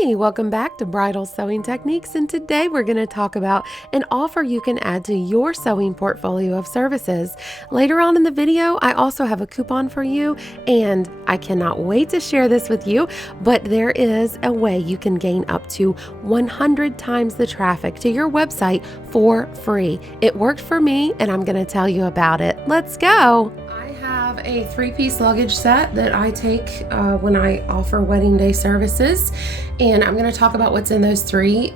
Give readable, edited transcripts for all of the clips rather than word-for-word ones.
Hey, welcome back to Bridal Sewing Techniques, and today we're going to talk about an offer you can add to your sewing portfolio of services. Later on in the video, I also have a coupon for you, and I cannot wait to share this with you, but there is a way you can gain up to 100 times the traffic to your website for free. It worked for me, and I'm going to tell you about it. Let's go! I have a 3-piece luggage set that I take when I offer wedding day services, and I'm going to talk about what's in those 3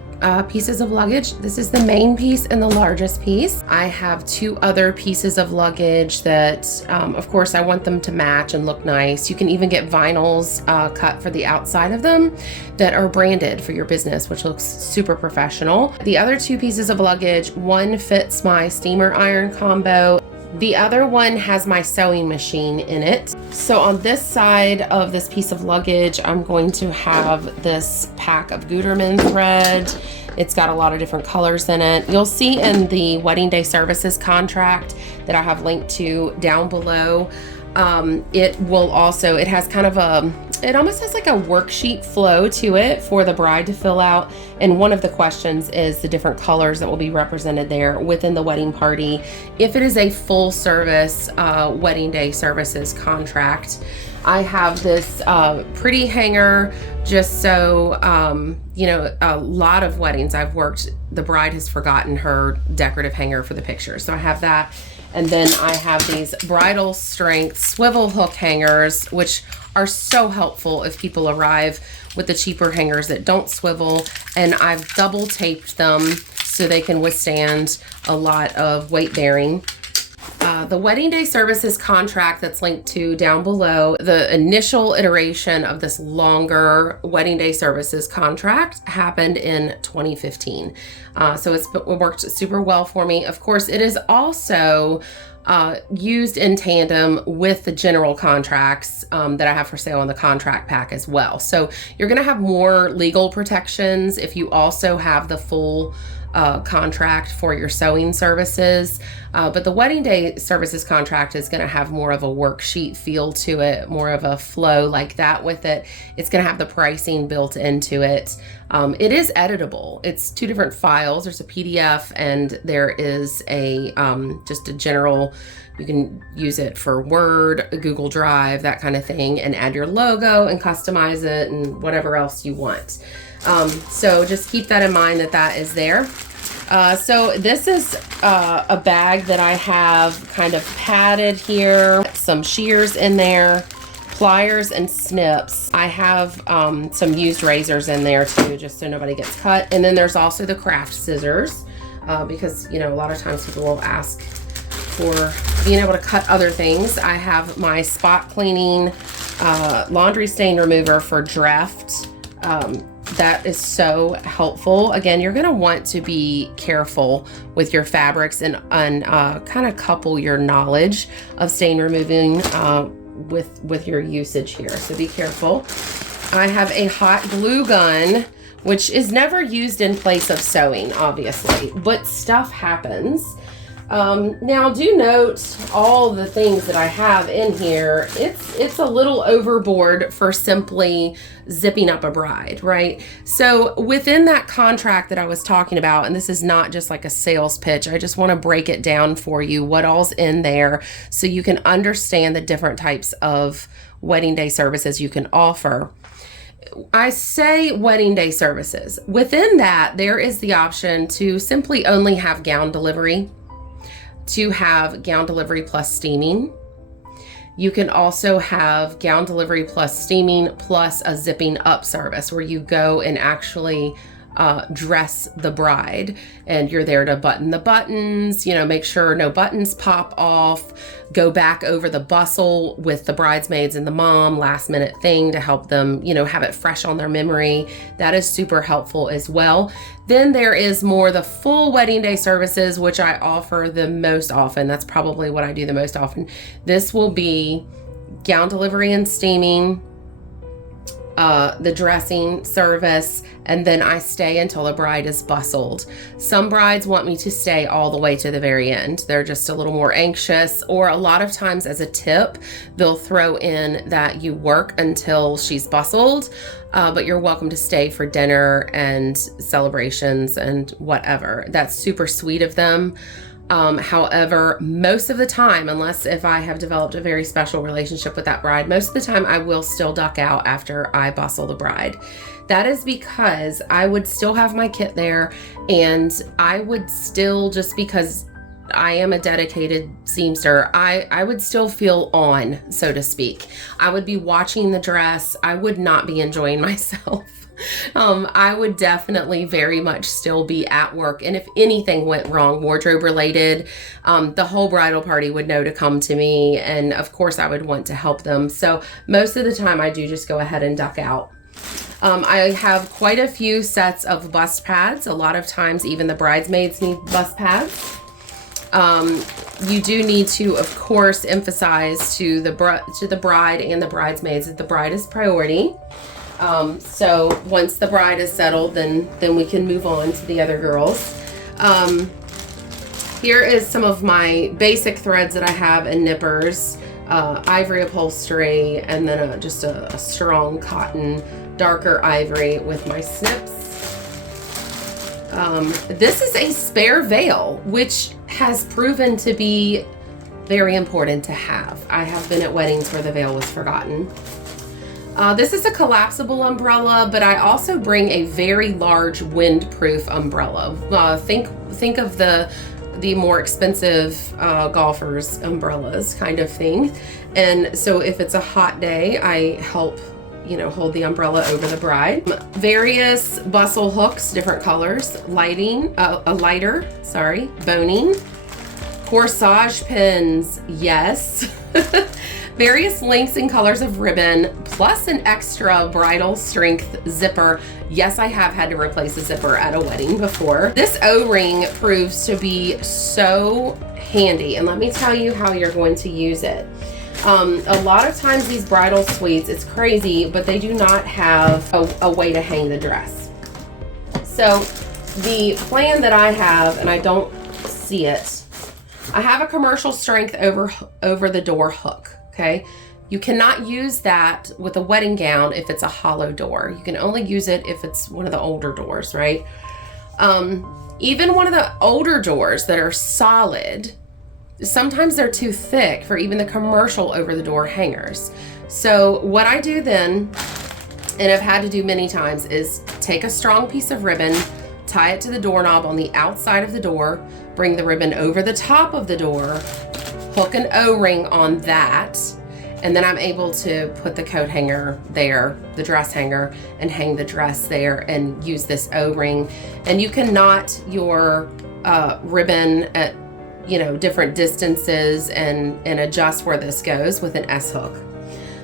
pieces of luggage. This is the main piece and the largest piece. I have 2 other pieces of luggage that of course I want them to match and look nice. You can even get vinyls cut for the outside of them that are branded for your business, which looks super professional. The other 2 pieces of luggage, one fits my steamer iron combo. The other one has my sewing machine in it. So on this side of this piece of luggage, I'm going to have this pack of Gutermann thread. It's got a lot of different colors in it. You'll see in the wedding day services contract that I have linked to down below. It has kind of it almost has like a worksheet flow to it for the bride to fill out. And one of the questions is the different colors that will be represented there within the wedding party, if it is a full service wedding day services contract. I have this pretty hanger just so, a lot of weddings I've worked, the bride has forgotten her decorative hanger for the picture. So I have that. And then I have these bridal strength swivel hook hangers, which are so helpful if people arrive with the cheaper hangers that don't swivel. And I've double taped them so they can withstand a lot of weight bearing. The wedding day services contract that's linked to down below, the initial iteration of this longer wedding day services contract happened in 2015. So it worked super well for me. Of course, it is also used in tandem with the general contracts that I have for sale on the contract pack as well. So you're going to have more legal protections if you also have the full contract for your sewing services. But the wedding day services contract is going to have more of a worksheet feel to it, more of a flow like that with it. It's going to have the pricing built into it. It is editable. It's 2 different files. There's a PDF and there is a just a general, you can use it for Word, Google Drive, that kind of thing, and add your logo and customize it and whatever else you want. So just keep that in mind that is there. So this is a bag that I have kind of padded here, some shears in there, pliers and snips. I have some used razors in there too, just so nobody gets cut. And then there's also the craft scissors because, a lot of times people will ask for being able to cut other things. I have my spot cleaning laundry stain remover for Dreft. That is so helpful. Again, you're going to want to be careful with your fabrics and kind of couple your knowledge of stain removing with your usage here. So be careful. I have a hot glue gun, which is never used in place of sewing, obviously, but stuff happens. Now do note all the things that I have in here. It's a little overboard for simply zipping up a bride, right? So within that contract that I was talking about, and this is not just like a sales pitch, I just want to break it down for you, what all's in there so you can understand the different types of wedding day services you can offer. I say wedding day services. Within that, there is the option to simply only have gown delivery, to have gown delivery plus steaming. You can also have gown delivery plus steaming plus a zipping up service where you go and actually dress the bride and you're there to button the buttons, make sure no buttons pop off, go back over the bustle with the bridesmaids and the mom, last minute thing to help them, have it fresh on their memory. That is super helpful as well. Then there is more the full wedding day services, which I offer the most often. That's probably what I do the most often. This will be gown delivery and steaming, the dressing service, and then I stay until the bride is bustled. Some brides want me to stay all the way to the very end. They're just a little more anxious, or a lot of times as a tip, they'll throw in that you work until she's bustled, but you're welcome to stay for dinner and celebrations and whatever. That's super sweet of them. However, most of the time, unless if I have developed a very special relationship with that bride, most of the time I will still duck out after I bustle the bride. That is because I would still have my kit there, and I would still, just because I am a dedicated seamster, I would still feel on, so to speak. I would be watching the dress. I would not be enjoying myself. I would definitely very much still be at work. And if anything went wrong, wardrobe related, the whole bridal party would know to come to me. And of course I would want to help them. So most of the time I do just go ahead and duck out. I have quite a few sets of bust pads. A lot of times even the bridesmaids need bust pads. You do need to, of course, emphasize to the bride and the bridesmaids that the bride is priority. So once the bride is settled, then we can move on to the other girls. Here is some of my basic threads that I have in nippers, ivory upholstery, and then just a strong cotton, darker ivory with my snips. This is a spare veil, which has proven to be very important to have. I have been at weddings where the veil was forgotten. This is a collapsible umbrella, but I also bring a very large windproof umbrella. Think of the more expensive golfers' umbrellas kind of thing. And so if it's a hot day, I help, hold the umbrella over the bride. Various bustle hooks, different colors, boning, corsage pins, yes. Various lengths and colors of ribbon, plus an extra bridal strength zipper. Yes, I have had to replace a zipper at a wedding before. This O-ring proves to be so handy, and let me tell you how you're going to use it. A lot of times these bridal suites, it's crazy, but they do not have a way to hang the dress. So the plan that I have, and I don't see it, I have a commercial strength over the door hook. Okay, you cannot use that with a wedding gown if it's a hollow door. You can only use it if it's one of the older doors, right? Even one of the older doors that are solid, sometimes they're too thick for even the commercial over the door hangers. So what I do then, and I've had to do many times, is take a strong piece of ribbon, tie it to the doorknob on the outside of the door, bring the ribbon over the top of the door, hook an O-ring on that, and then I'm able to put the coat hanger there, the dress hanger, and hang the dress there and use this O-ring. And you can knot your ribbon at different distances and adjust where this goes with an S-hook.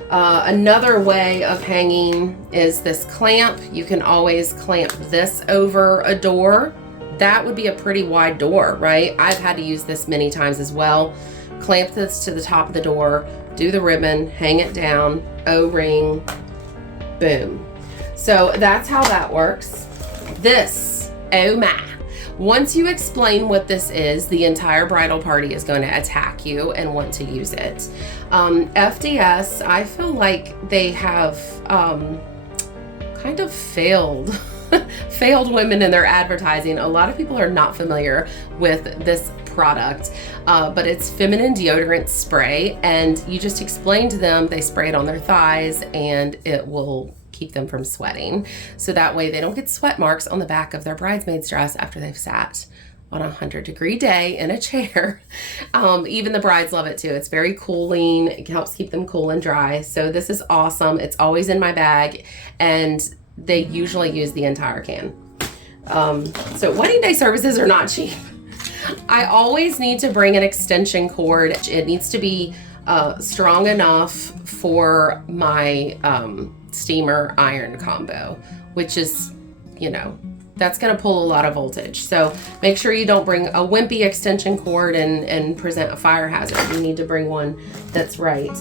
Another way of hanging is this clamp. You can always clamp this over a door. That would be a pretty wide door, right? I've had to use this many times as well. Clamp this to the top of the door, do the ribbon, hang it down, O-ring, boom. So that's how that works. This, oh my. Once you explain what this is, the entire bridal party is going to attack you and want to use it. FDS, I feel like they have kind of failed women in their advertising. A lot of people are not familiar with this product, but it's feminine deodorant spray, and you just explain to them, they spray it on their thighs and it will keep them from sweating. So that way they don't get sweat marks on the back of their bridesmaid's dress after they've sat on a 100-degree day in a chair. Even the brides love it too. It's very cooling. It helps keep them cool and dry. So this is awesome. It's always in my bag, and they usually use the entire can. So wedding day services are not cheap. I always need to bring an extension cord. It needs to be strong enough for my steamer iron combo, which is, that's going to pull a lot of voltage. So make sure you don't bring a wimpy extension cord and present a fire hazard. You need to bring one that's right.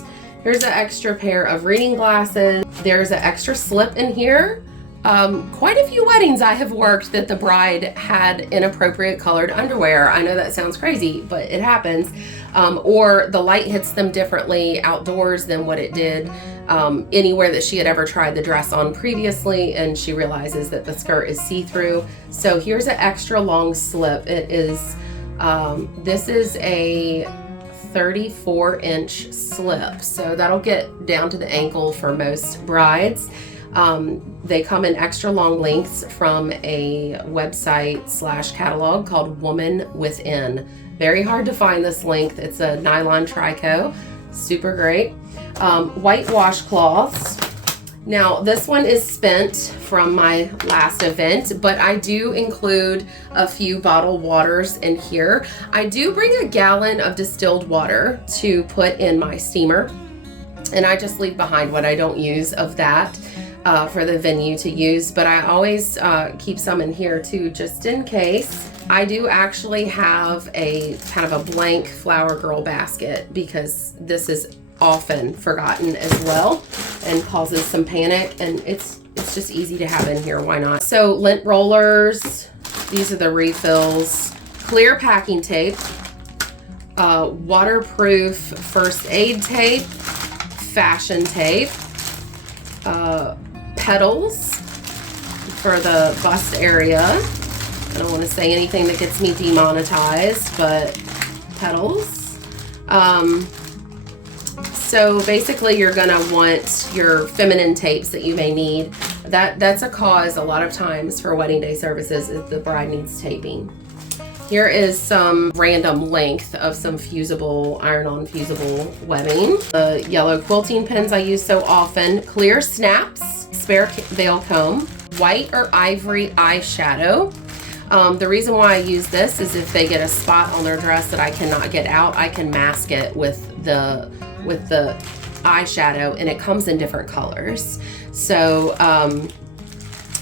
Here's an extra pair of reading glasses. There's an extra slip in here. Quite a few weddings I have worked that the bride had inappropriate colored underwear. I know that sounds crazy, but it happens. Or the light hits them differently outdoors than what it did anywhere that she had ever tried the dress on previously, and she realizes that the skirt is see-through. So here's an extra long slip. It is, this is a 34-inch slip, so that'll get down to the ankle for most brides. They come in extra long lengths from a website / catalog called Woman Within. Very hard to find this length. It's a nylon tricot, super great. White washcloths. Now this one is spent from my last event, but I do include a few bottled waters in here. I do bring a gallon of distilled water to put in my steamer, and I just leave behind what I don't use of that for the venue to use, but I always keep some in here too, just in case. I do actually have a kind of a blank Flower Girl basket because this is often forgotten as well and causes some panic, and it's just easy to have in here. Why not? So lint rollers, these are the refills, clear packing tape, waterproof first aid tape, fashion tape, petals for the bust area. I don't want to say anything that gets me demonetized, but petals. So basically you're gonna want your feminine tapes that you may need. That's a cause a lot of times for wedding day services if the bride needs taping. Here is some random length of some fusible, iron-on fusible webbing. The yellow quilting pins I use so often. Clear snaps, spare veil comb, white or ivory eyeshadow. The reason why I use this is if they get a spot on their dress that I cannot get out, I can mask it with the eyeshadow, and it comes in different colors. So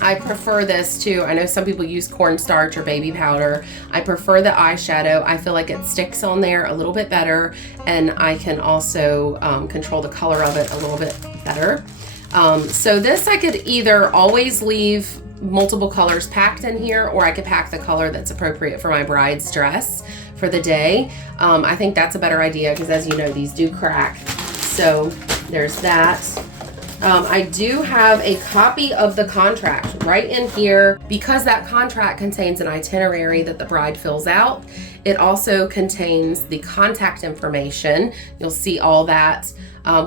I prefer this too. I know some people use cornstarch or baby powder. I prefer the eyeshadow. I feel like it sticks on there a little bit better, and I can also control the color of it a little bit better. So this I could either always leave multiple colors packed in here, or I could pack the color that's appropriate for my bride's dress for the day. I think that's a better idea because, as you know, these do crack. So there's that. I do have a copy of the contract right in here because that contract contains an itinerary that the bride fills out. It also contains the contact information. You'll see all that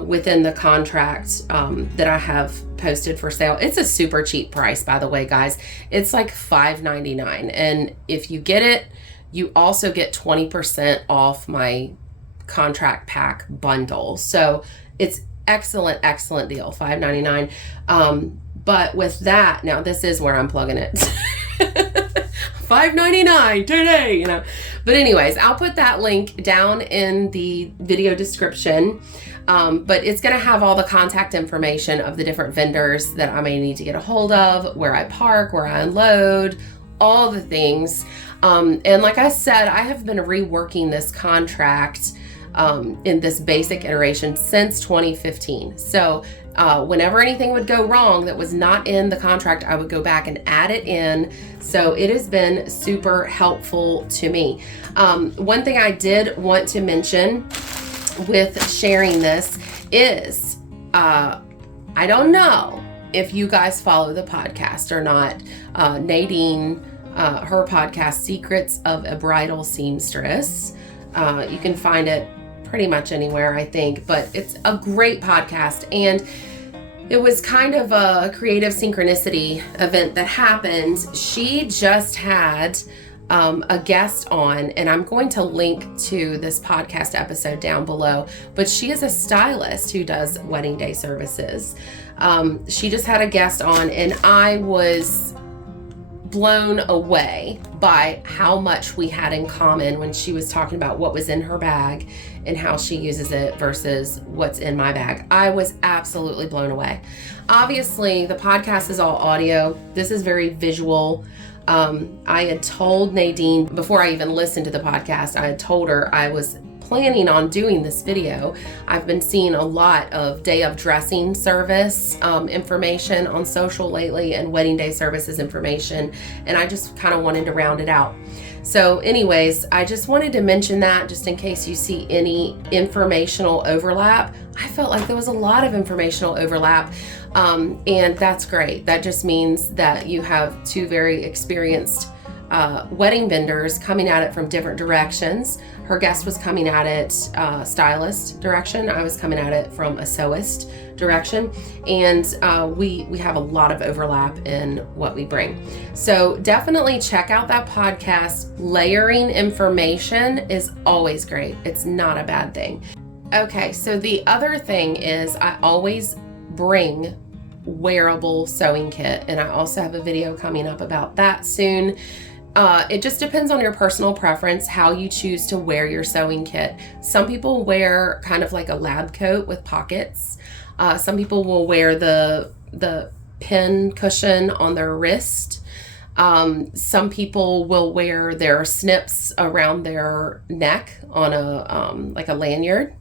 within the contract that I have posted for sale. It's a super cheap price, by the way, guys. It's like $5.99, and if you get it, you also get 20% off my contract pack bundle. So it's excellent deal, $5.99. But with that, now this is where I'm plugging it. $5.99 today, you know. But anyways, I'll put that link down in the video description. But it's going to have all the contact information of the different vendors that I may need to get a hold of, where I park, where I unload, all the things. And like I said, I have been reworking this contract in this basic iteration since 2015. So whenever anything would go wrong that was not in the contract, I would go back and add it in. So it has been super helpful to me. One thing I did want to mention with sharing this is, I don't know if you guys follow the podcast or not. Nadine, her podcast, Secrets of a Bridal Seamstress. You can find it pretty much anywhere, I think, but it's a great podcast, and it was kind of a creative synchronicity event that happened. She just had a guest on, and I'm going to link to this podcast episode down below, but she is a stylist who does wedding day services. She just had a guest on, and I was blown away by how much we had in common when she was talking about what was in her bag and how she uses it versus what's in my bag. I was absolutely blown away. Obviously, the podcast is all audio. This is very visual. I had told Nadine before I even listened to the podcast, I had told her I was planning on doing this video. I've been seeing a lot of day of dressing service information on social lately, and wedding day services information, and I just kind of wanted to round it out. So anyways, I just wanted to mention that just in case you see any informational overlap. I felt like there was a lot of informational overlap, and that's great. That just means that you have two very experienced wedding vendors coming at it from different directions. Her guest was coming at it stylist direction. I was coming at it from a sewist direction, and we have a lot of overlap in what we bring. So definitely check out that podcast. Layering information is always great. It's not a bad thing. Okay, so the other thing is I always bring wearable sewing kit, and I also have a video coming up about that soon. It just depends on your personal preference, how you choose to wear your sewing kit. Some people wear kind of like a lab coat with pockets. Some people will wear the pin cushion on their wrist. Some people will wear their snips around their neck on a like a lanyard.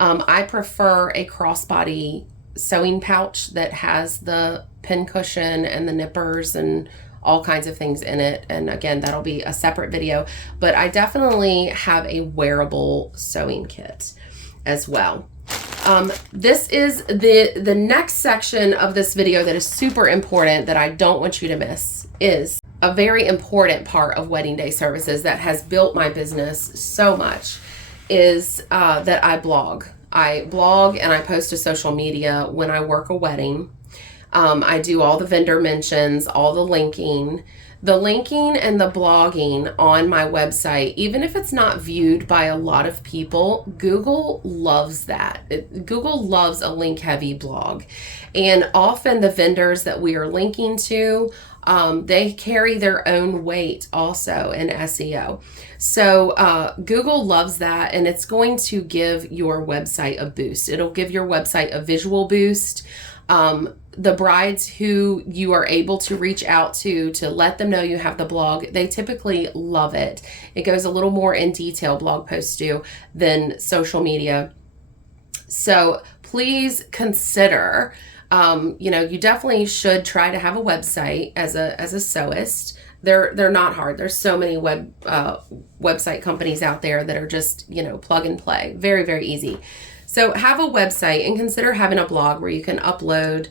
I prefer a crossbody sewing pouch that has the pin cushion and the nippers and all kinds of things in it. And again, that'll be a separate video, but I definitely have a wearable sewing kit as well. This is the next section of this video that is super important that I don't want you to miss. Is a very important part of wedding day services that has built my business so much is that I blog. I blog and I post to social media when I work a wedding. I do all the vendor mentions, all the linking. The linking and the blogging on my website, even if it's not viewed by a lot of people, Google loves that. Google loves a link-heavy blog. And often the vendors that we are linking to, they carry their own weight also in SEO. So Google loves that, and it's going to give your website a boost. It'll give your website a visual boost. The brides who you are able to reach out to let them know you have the blog, they typically love it. It goes a little more in detail, blog posts do, than social media. So please consider, you definitely should try to have a website as a sewist. They're not hard. There's so many website companies out there that are just, plug and play. Very, very easy. So have a website and consider having a blog where you can upload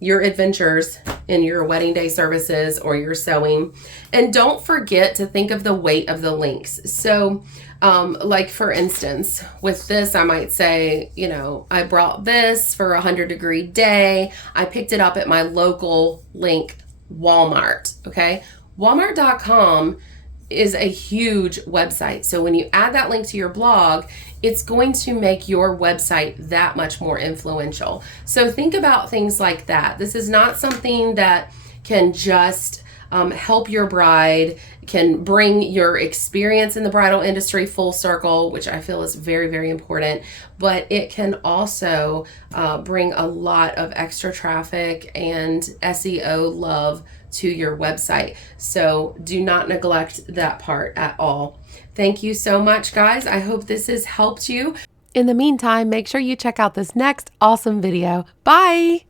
your adventures in your wedding day services or your sewing. And don't forget to think of the weight of the links. So like for instance, with this, I might say, I brought this for a 100-degree day. I picked it up at my local link, Walmart. Okay. Walmart.com is a huge website. So when you add that link to your blog, it's going to make your website that much more influential. So think about things like that. This is not something that can just help your bride, can bring your experience in the bridal industry full circle, which I feel is very, very important, but it can also bring a lot of extra traffic and SEO love to your website. So do not neglect that part at all. Thank you so much, guys. I hope this has helped you. In the meantime, make sure you check out this next awesome video. Bye.